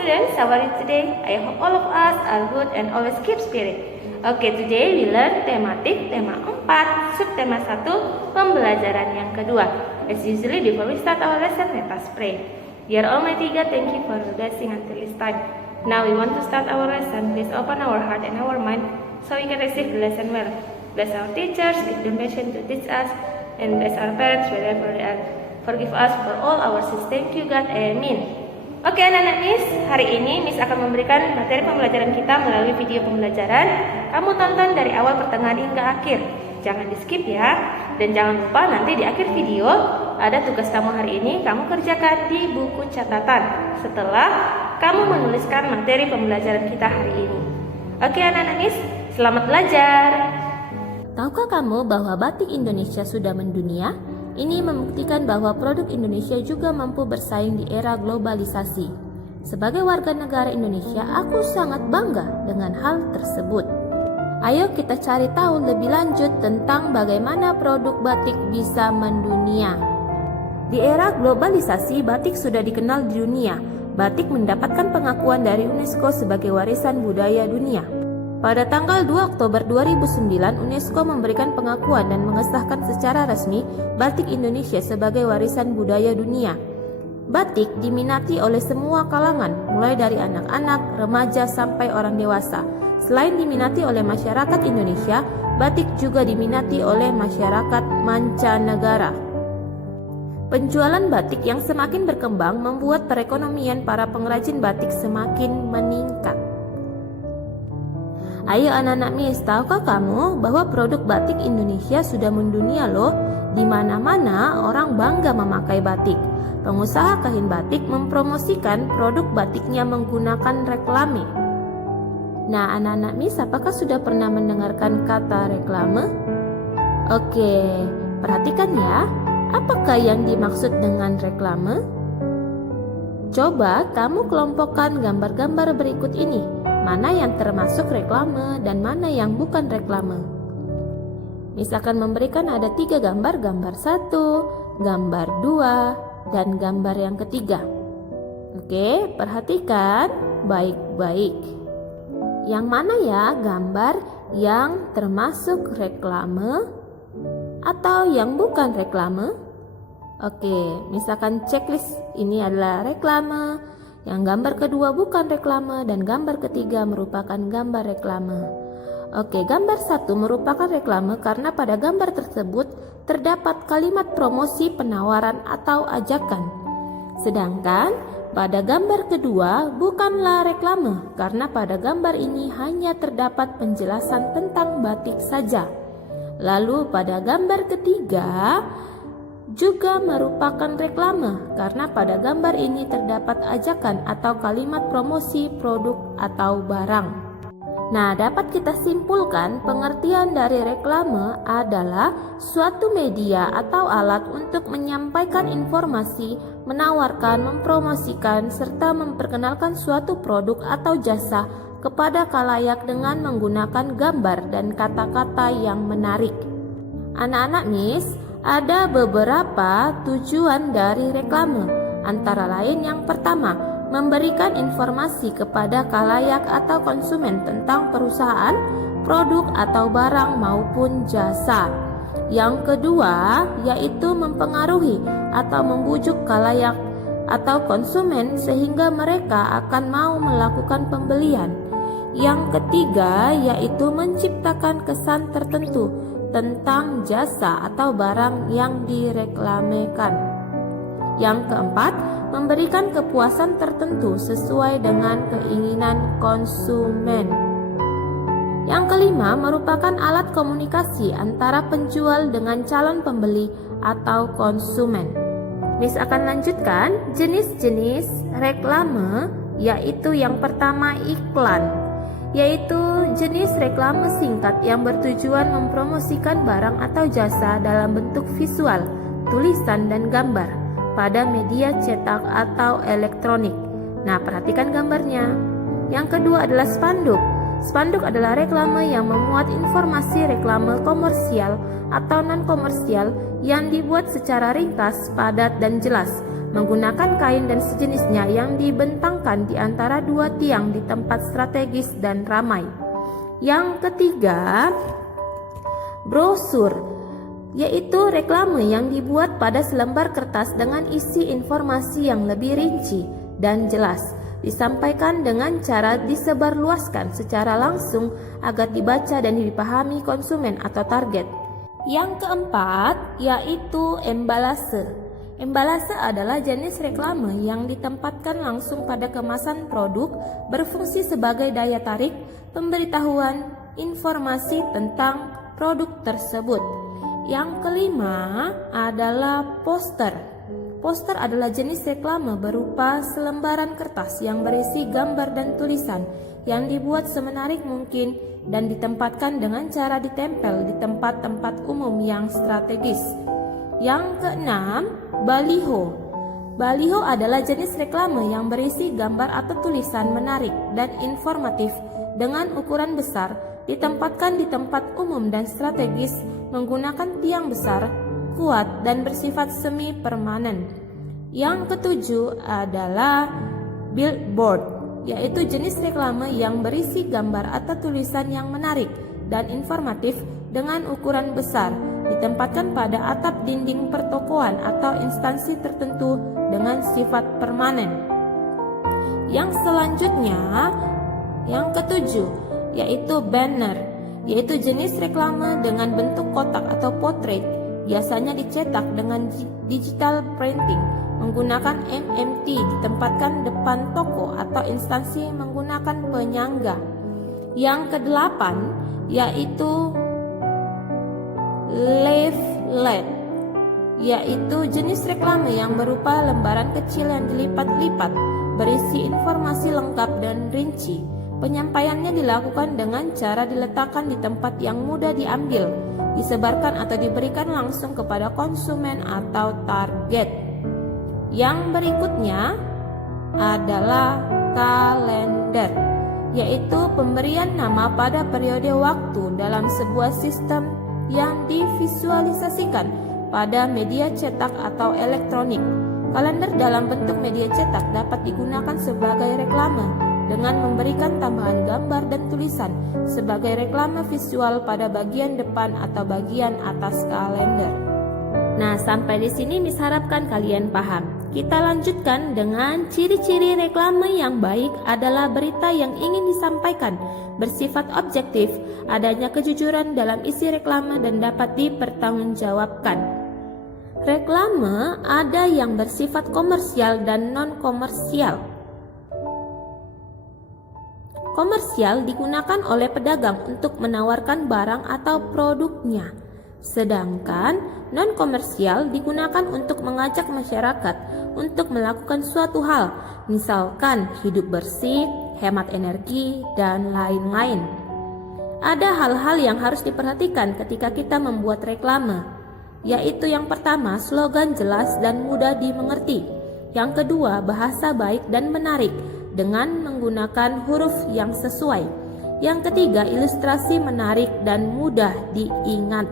students, how are you today? I hope all of us are good and always keep spirit. Okay, today we learn tematik, tema 4, subtema 1, pembelajaran yang kedua. As usually, before we start our lesson, let us pray. Dear Almighty God, thank you for blessing until this time. Now we want to start our lesson. Please open our heart and our mind so we can receive the lesson well. Bless our teachers, give them patience to teach us, and bless our parents wherever they are. Forgive us for all our sins. Thank you God, amin. Oke anak-anak Miss, hari ini Miss akan memberikan materi pembelajaran kita melalui video pembelajaran. Kamu tonton dari awal pertengahan hingga akhir. Jangan di skip ya. Dan jangan lupa nanti di akhir video ada tugas kamu hari ini. Kamu kerjakan di buku catatan setelah kamu menuliskan materi pembelajaran kita hari ini. Oke anak-anak Miss, selamat belajar. Tahukah kamu bahwa batik Indonesia sudah mendunia? Ini membuktikan bahwa produk Indonesia juga mampu bersaing di era globalisasi. Sebagai warga negara Indonesia, aku sangat bangga dengan hal tersebut. Ayo kita cari tahu lebih lanjut tentang bagaimana produk batik bisa mendunia. Di era globalisasi, batik sudah dikenal di dunia. Batik mendapatkan pengakuan dari UNESCO sebagai warisan budaya dunia. Pada tanggal 2 Oktober 2009, UNESCO memberikan pengakuan dan mengesahkan secara resmi batik Indonesia sebagai warisan budaya dunia. Batik diminati oleh semua kalangan, mulai dari anak-anak, remaja, sampai orang dewasa. Selain diminati oleh masyarakat Indonesia, batik juga diminati oleh masyarakat mancanegara. Penjualan batik yang semakin berkembang membuat perekonomian para pengrajin batik semakin meningkat. Ayo anak-anak Miss, tahukah kamu bahwa produk batik Indonesia sudah mendunia loh? Di mana-mana orang bangga memakai batik. Pengusaha kain batik mempromosikan produk batiknya menggunakan reklame. Nah, anak-anak Miss, apakah sudah pernah mendengarkan kata reklame? Oke, perhatikan ya. Apakah yang dimaksud dengan reklame? Coba kamu kelompokkan gambar-gambar berikut ini. Mana yang termasuk reklame dan mana yang bukan reklame. Miss akan memberikan ada 3 gambar, gambar 1, gambar 2, dan gambar yang ketiga. Oke, perhatikan baik-baik. Yang mana ya gambar yang termasuk reklame atau yang bukan reklame? Oke, Miss akan checklist ini adalah reklame. Yang gambar kedua bukan reklame dan gambar ketiga merupakan gambar reklame. Oke, gambar 1 merupakan reklame karena pada gambar tersebut terdapat kalimat promosi, penawaran atau ajakan. Sedangkan pada gambar kedua bukanlah reklame karena pada gambar ini hanya terdapat penjelasan tentang batik saja. Lalu pada gambar ketiga juga merupakan reklame karena pada gambar ini terdapat ajakan atau kalimat promosi produk atau barang. Nah, dapat kita simpulkan pengertian dari reklame adalah suatu media atau alat untuk menyampaikan informasi, menawarkan, mempromosikan, serta memperkenalkan suatu produk atau jasa kepada khalayak dengan menggunakan gambar dan kata-kata yang menarik. Anak-anak Miss, ada beberapa tujuan dari reklame, antara lain yang pertama, memberikan informasi kepada khalayak atau konsumen tentang perusahaan, produk atau barang maupun jasa. Yang kedua, yaitu mempengaruhi atau membujuk khalayak atau konsumen sehingga mereka akan mau melakukan pembelian. Yang ketiga, yaitu menciptakan kesan tertentu tentang jasa atau barang yang direklamekan. Yang keempat, memberikan kepuasan tertentu sesuai dengan keinginan konsumen. Yang kelima, merupakan alat komunikasi antara penjual dengan calon pembeli atau konsumen. Miss akan lanjutkan jenis-jenis reklame, yaitu yang pertama iklan, yaitu jenis reklame singkat yang bertujuan mempromosikan barang atau jasa dalam bentuk visual, tulisan, dan gambar pada media cetak atau elektronik. Nah, perhatikan gambarnya. Yang kedua adalah spanduk. Spanduk adalah reklame yang memuat informasi reklame komersial atau non-komersial yang dibuat secara ringkas, padat, dan jelas. menggunakan kain dan sejenisnya yang dibentangkan di antara dua tiang di tempat strategis dan ramai. Yang ketiga, brosur, yaitu reklame yang dibuat pada selembar kertas dengan isi informasi yang lebih rinci dan jelas, disampaikan dengan cara disebarluaskan secara langsung agar dibaca dan dipahami konsumen atau target. Yang keempat, yaitu embalase. Embalase adalah jenis reklame yang ditempatkan langsung pada kemasan produk, berfungsi sebagai daya tarik pemberitahuan informasi tentang produk tersebut. Yang kelima adalah poster. Poster adalah jenis reklame berupa selembaran kertas yang berisi gambar dan tulisan yang dibuat semenarik mungkin dan ditempatkan dengan cara ditempel di tempat-tempat umum yang strategis. Yang keenam, baliho. Baliho adalah jenis reklame yang berisi gambar atau tulisan menarik dan informatif dengan ukuran besar, ditempatkan di tempat umum dan strategis menggunakan tiang besar, kuat, dan bersifat semi permanen. Yang ketujuh adalah billboard, yaitu jenis reklame yang berisi gambar atau tulisan yang menarik dan informatif dengan ukuran besar, ditempatkan pada atap dinding pertokoan atau instansi tertentu dengan sifat permanen. Yang selanjutnya, yang ketujuh, yaitu banner, yaitu jenis reklame dengan bentuk kotak atau potret, biasanya dicetak dengan digital printing menggunakan MMT, ditempatkan depan toko atau instansi menggunakan penyangga. Yang kedelapan, yaitu leaflet, yaitu jenis reklame yang berupa lembaran kecil yang dilipat-lipat berisi informasi lengkap dan rinci. Penyampaiannya dilakukan dengan cara diletakkan di tempat yang mudah diambil, disebarkan atau diberikan langsung kepada konsumen atau target. Yang berikutnya adalah kalender, yaitu pemberian nama pada periode waktu dalam sebuah sistem yang divisualisasikan pada media cetak atau elektronik. Kalender dalam bentuk media cetak dapat digunakan sebagai reklame dengan memberikan tambahan gambar dan tulisan sebagai reklame visual pada bagian depan atau bagian atas kalender. Nah, sampai di sini Miss harapkan kalian paham. Kita lanjutkan dengan ciri-ciri reklame yang baik adalah berita yang ingin disampaikan, bersifat objektif, adanya kejujuran dalam isi reklame dan dapat dipertanggungjawabkan. Reklame ada yang bersifat komersial dan non-komersial. Komersial digunakan oleh pedagang untuk menawarkan barang atau produknya, sedangkan non-komersial digunakan untuk mengajak masyarakat untuk melakukan suatu hal, misalkan hidup bersih, hemat energi, dan lain-lain. Ada hal-hal yang harus diperhatikan ketika kita membuat reklame, yaitu yang pertama, slogan jelas dan mudah dimengerti. Yang kedua, bahasa baik dan menarik dengan menggunakan huruf yang sesuai. Yang ketiga, ilustrasi menarik dan mudah diingat.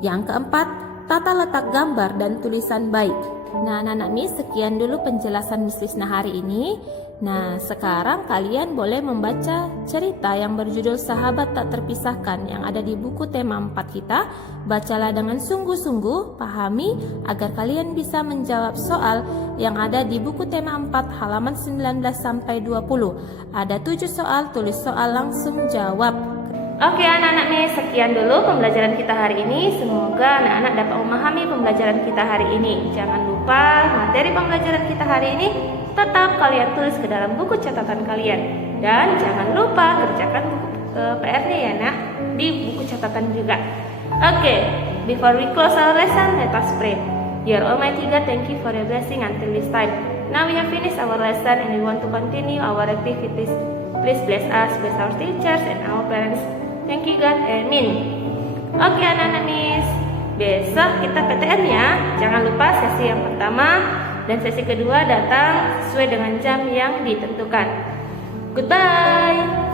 Yang keempat, tata letak gambar dan tulisan baik. Nah, anak-anak Miss, sekian dulu penjelasan Miss Lisna hari ini. Nah, sekarang kalian boleh membaca cerita yang berjudul Sahabat Tak Terpisahkan yang ada di buku tema 4 kita. Bacalah dengan sungguh-sungguh, pahami agar kalian bisa menjawab soal yang ada di buku tema 4 halaman 19 sampai 20. Ada 7 soal, tulis soal langsung jawab. Oke anak-anak Miss, sekian dulu pembelajaran kita hari ini. Semoga anak-anak dapat memahami pembelajaran kita hari ini. Jangan lupa materi pembelajaran kita hari ini tetap kalian tulis ke dalam buku catatan kalian. Dan jangan lupa kerjakan buku PR-nya ya nak, di buku catatan juga. Oke, before we close our lesson, let us pray. Dear Almighty God, thank you for your blessing until this time. Now we have finished our lesson and we want to continue our activities. Please bless us, bless our teachers and our parents. Thank you God, amin. Oke anak-anak Miss, besok kita PTM ya. Jangan lupa sesi yang pertama dan sesi kedua datang sesuai dengan jam yang ditentukan. Goodbye.